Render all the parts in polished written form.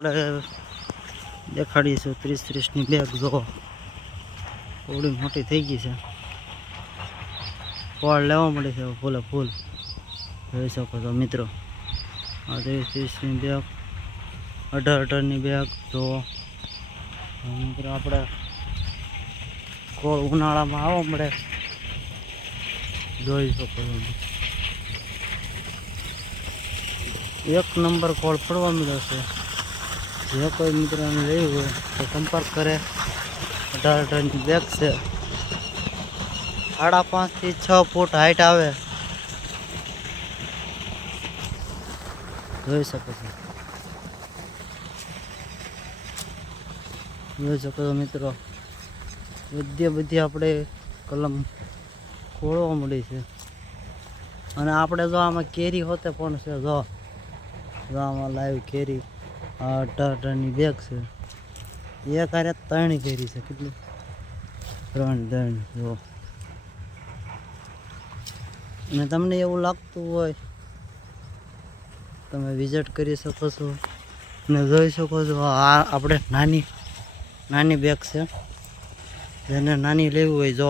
આપણે દેખાડીશું 30-30ની બેગ જો થોડી મોટી થઈ ગઈ છે. ફળ લેવા મળે છે ફૂલે ફૂલ જોઈ શકો છો મિત્રો. આ 30-30ની બેગ 18-18ની બેગ જો મિત્રો આપણે કોળ ઉનાળામાં આવવા મળે જોઈ શકો છો. એક નંબર કોળ પડવા મળ્યો છે. જે કોઈ મિત્રોને લેવું હોય તો સંપર્ક કરે. 18-18ની બેગ છે. 5.5 થી 6 ફૂટ હાઈટ આવે જોઈ શકો છો. જોઈ શકો છો મિત્રો. બધી આપણે કલમ ખોળવા મળી છે. અને આપણે જો આમાં કેરી હોતે પણ છે. જો આમાં લાઈવ કેરી 18-18ની બેગ છે. એક હારે 3 કેરી છે. કેટલી 3 જો. અને તમને એવું લાગતું હોય તમે વિઝિટ કરી શકો છો અને જોઈ શકો છો. આ આપણે નાની બેગ છે. જેને નાની લેવી હોય જો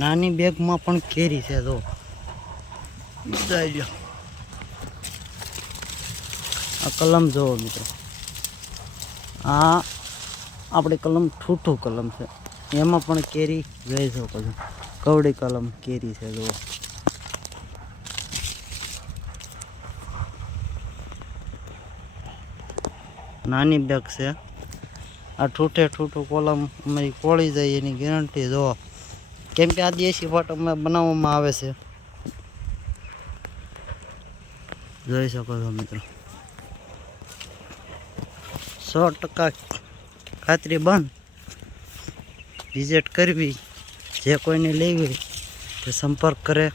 નાની બેગમાં પણ કેરી છે. જો આ કલમ જોવો મિત્રો. આ આપણી કલમ ઠૂઠું કલમ છે. એમાં પણ કેરી જોઈ શકો છો. કવડી કલમ કેરી છે. જુઓ નાની બેગ છે. આ ઠૂઠું કોલમ અમારી કોળી જાય એની ગેરંટી જો. કેમ કે આ દેશી ફાટમાં બનાવવામાં આવે છે. જોઈ શકો છો મિત્રો. 100% ખાતરી બંધ. વિઝિટ કરવી જે કોઈને લેવી તે સંપર્ક કરે.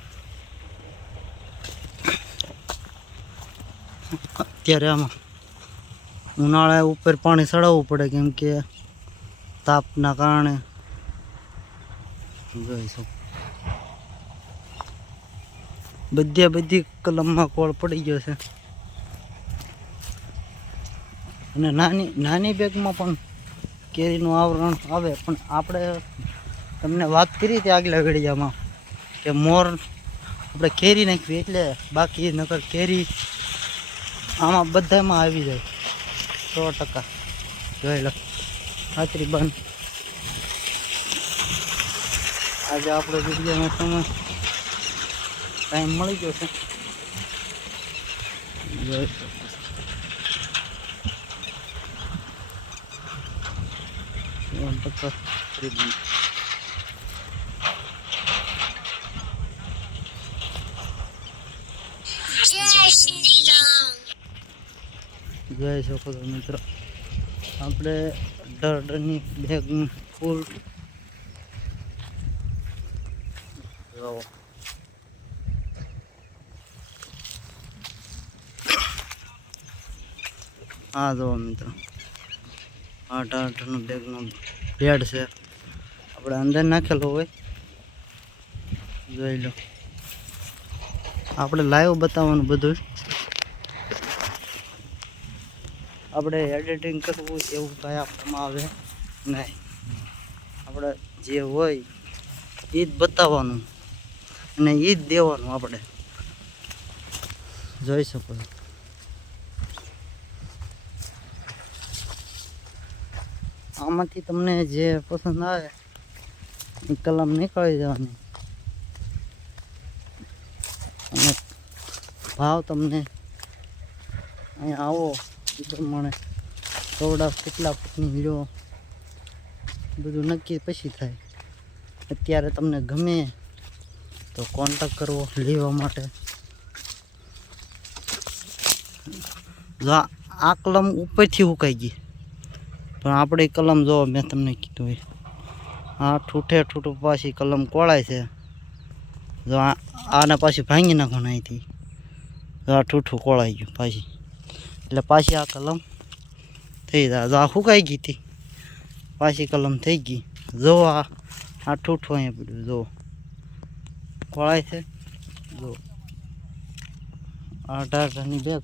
અત્યારે આમાં ઉનાળા ઉપર પાણી ચડાવવું પડે કેમ કે તાપના કારણે. જોઈ શકો બધી કલમમાં કોળ પડી ગયો છે. અને નાની બેગમાં પણ કેરીનું આવરણ આવે. પણ આપણે તમને વાત કરી હતી આગલા વિડીયોમાં કે મોર આપણે કેરી નાખવી એટલે બાકી નકર કેરી આમાં બધામાં આવી જાય 100%. જોઈ લો ખાતરી બંધ. આજે આપણો વિડીયોનો સમય ટાઈમ મળી ગયો છે. જોઈ શકો જોઈ શકો છો મિત્રો. આપણે 18-18ની બેગ ફૂલ હા જો મિત્રો 18-18નું બેગનો બેડ છે. આપણે અંદર નાખેલો હોય જોઈ લો. આપણે લાઈવ બતાવવાનું બધું. આપણે એડિટિંગ કરવું એવું કાંઈ આપવામાં આવે નહીં. આપણે જે હોય એ જ બતાવવાનું અને એ જ દેવાનું. આપણે જોઈ શકો છો. આમાંથી તમને જે પસંદ આવે એ કલમ નીકળી જવાની અને ભાવ તમને અહીંયા આવો એ પ્રમાણે કવડા કેટલા ફૂટની લો બધું નક્કી પછી થાય. અત્યારે તમને ગમે તો કોન્ટેક કરવો લેવા માટે. જો આ કલમ ઉપરથી ઉકાઈ ગઈ પણ આપણી કલમ જો મેં તમને કીધું હોય આ ઠૂઠું પાછી કલમ કોળાય છે. જો આને પાછી ભાંગી નાખવાનું અહીંથી. જો આ ઠૂઠું કોળાઈ ગયું પાછી એટલે પાછી આ કલમ થઈ જાય. જો આ સુકાઈ ગઈ હતી પાછી કલમ થઈ ગઈ. જો આ ઠૂઠું અહીંયા પડ્યું જો કોળાય છે. જો 18-18ની બેગ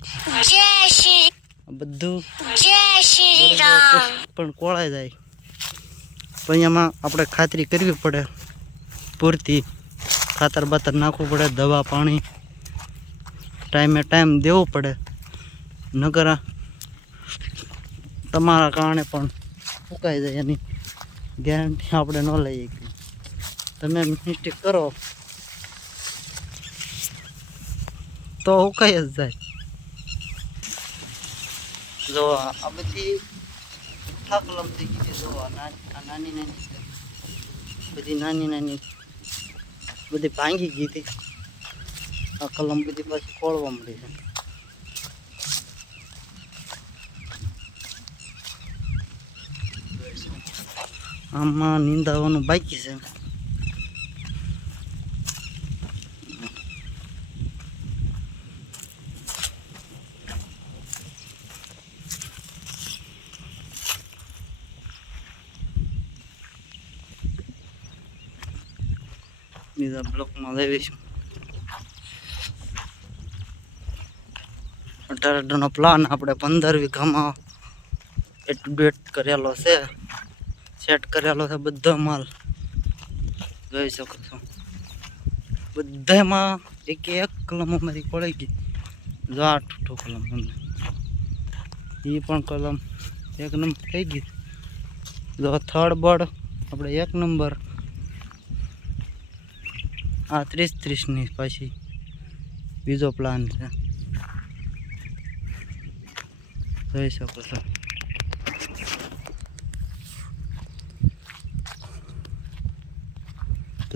બધું પણ કોળાઈ જાય. પણ એમાં આપણે ખાતરી કરવી પડે પૂરતી, ખાતર બાતર નાખવું પડે, દવા પાણી ટાઈમે ટાઈમ દેવું પડે. નકર તમારા કારણે પણ સુકાઈ જાય, એની ગેરંટી આપણે ન લઈએ. તમે મિસ્ટેક કરો તો સુકાઈ જ જાય. જો આ બધી કલમ થઈ ગઈ. જો નાની નાની બધી નાની બધી ભાંગી ગઈ હતી. આ કલમ બધી પાછી ખોળવા મળી છે. આમાં નીંદાવાનું બાકી છે. બીજા બ્લોકમાં લાવીશું. 18 પ્લાન આપણે 15 વીઘામાં એટ કરેલો છે, સેટ કરેલો છે. બધો માલ જોઈ શકો છો. બધામાં એક કલમ અમારી કોળી ગઈ. જો આ ઠૂઠો કલમ અમને એ પણ કલમ 1 નંબર થઈ ગઈ. જો થર્ડ બર્ડ આપણે 1 નંબર. આ 30-30ની પાછી બીજો પ્લાન છે, જોઈ શકો છો.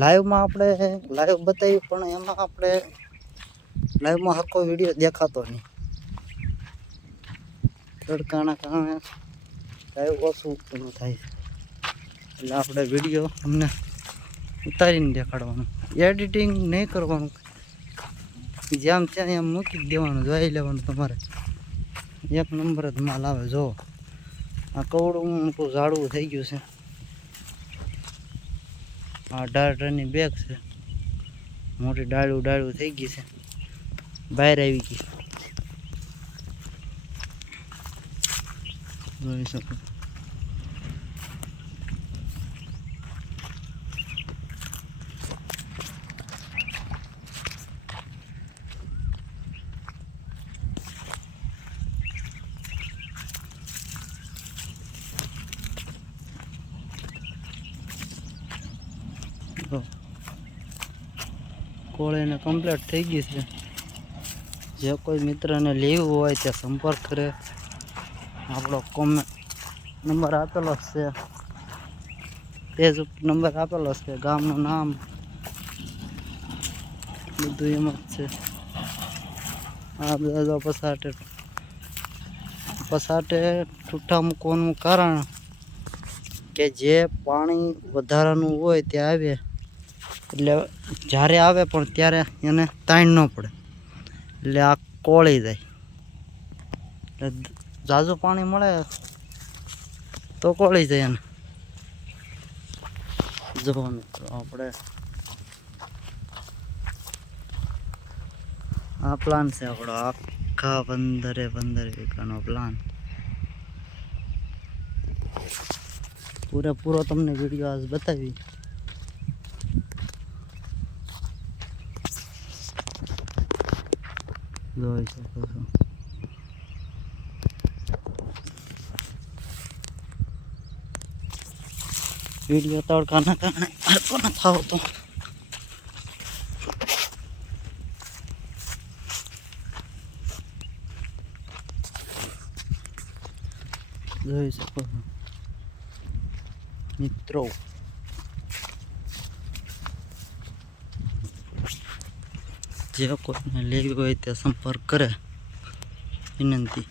લાઈવમાં આપણે લાઈવ બતાવ્યું, પણ એમાં આપણે લાઈવમાં હરખો વિડીયો દેખાતો નહીં. તડકાના કારણે લાઈવ ઓછું પેલું થાય છે. એટલે આપણે વિડીયો અમને ઉતારીને દેખાડવાનું, એડિટિંગ નહીં કરવાનું. જેમ ત્યાં એમ મૂકી જ દેવાનું, જોઈ લેવાનું. તમારે 1 નંબર જ માલ આવે. જો આ કવડું મોટું ઝાડવું થઈ ગયું છે. 18 ટનની બેગ છે. મોટી ડાળું થઈ ગઈ છે, બહાર આવી ગઈ. જોઈ શકો. કોળીને કમ્પ્લીટ થઈ ગઈ છે. જે કોઈ મિત્રને લેવું હોય તે સંપર્ક કરે. આપણો નંબર આપેલો છે, પેજ ઉપર નંબર આપેલો છે, ગામનું નામ બધું એમ જ છે. આ બધા પસાટે ઠૂઠા મૂકવાનું કારણ કે જે પાણી વધારાનું હોય તે આવે, એટલે જ્યારે આવે પણ ત્યારે એને તાણ ન પડે, એટલે આ કોળી જાય. એટલે ઝાઝું પાણી મળે તો કોળી જાય. એને જો મિત્રો આપણે આ પ્લાન છે આપણો, આખા 15 વીઘાનો પ્લાન. પૂરેપૂરો તમને વિડીયો આજ બતાવી. જોઈ શકો છો. વિડીયો તડકાના કારણે હરકો ન થાવ તો જોઈ શકો છો મિત્રો. જે કોઈને લેવી હોય તે સંપર્ક કરે, વિનંતી.